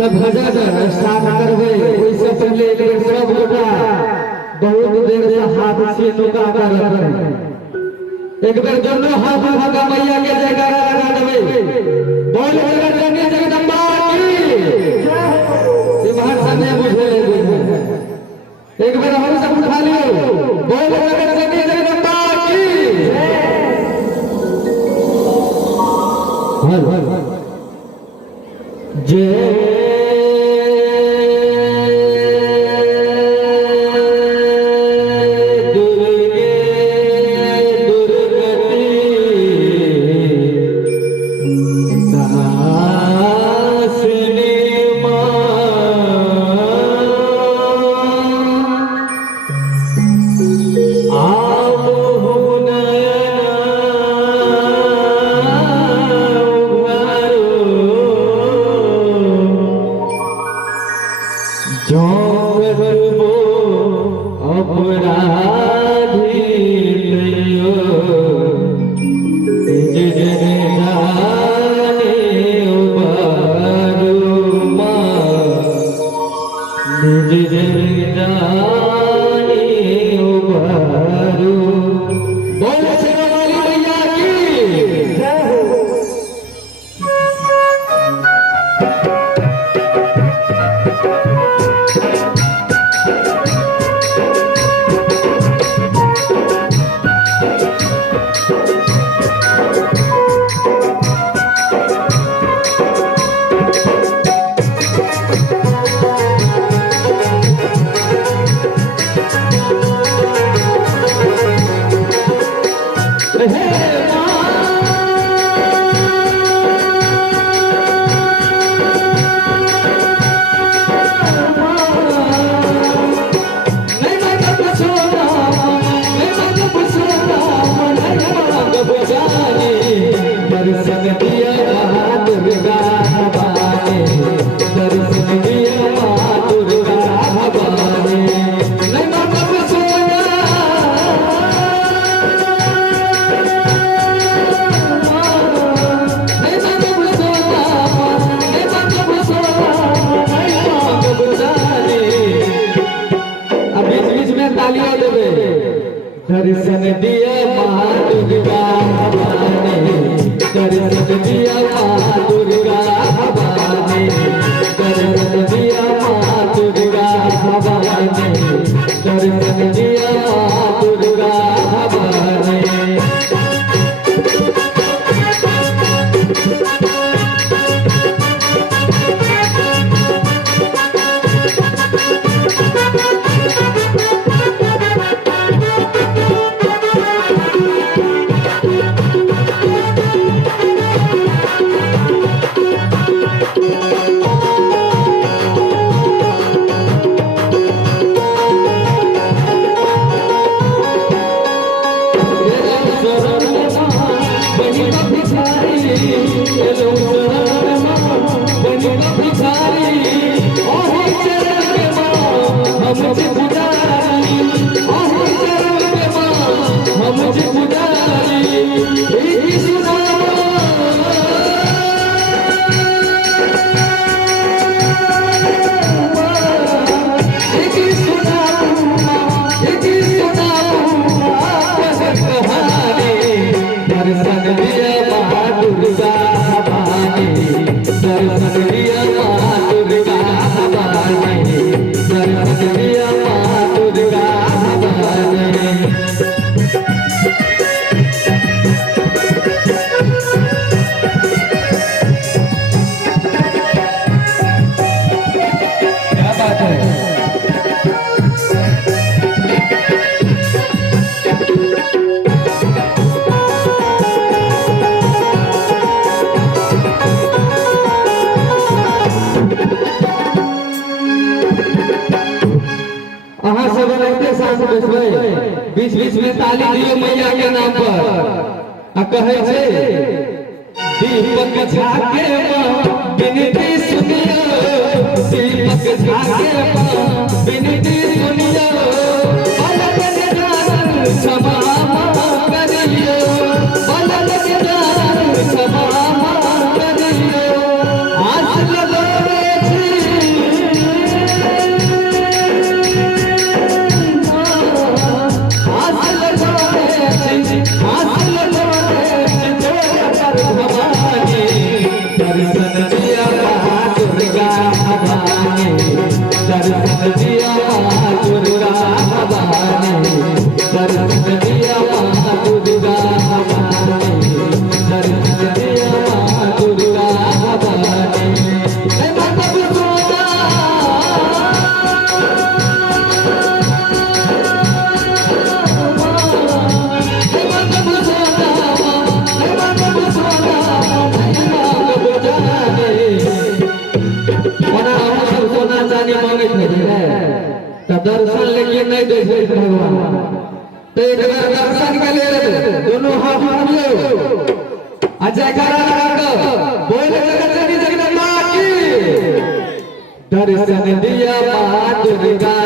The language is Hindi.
तब भजन स्टार्ट करबे ओइसे पहले एक बेर सब गोटा बहुत देर से हाथ से नुका कर रहे एक बेर दोनों हाथ उठा मैया के जयकारा लगा देबे बोल जगत जननी जगदम्बा की ये भाषा नहीं बुझे एक बेर हम सब उठा लियो बोल जगत जननी जगदम्बा की जय दर्शन दिया माँ दुर्गा भवानी दर्शन दिया माँ दुर्गा भवानी दर्शन दिया माँ दुर्गा भवानी दर्शन दिया माँ दुर्गा भवानी बीच बीच में ताली दियो मैया के नाम पर कहे छे दीपक झाके विनती सुनियो दीपक झाके विनती सुनियो अलग जान क्षमा करियो अलग जान क्षमा करियो आस लगो रे दर्शन लेके नहीं दे भगवान। तो एक बार दर्शन के लिए दोनों हाथ उठाओ, जयकारा लगाकर बोल जगत जगन्नाथ की। दर्शन दिया मां दुर्गा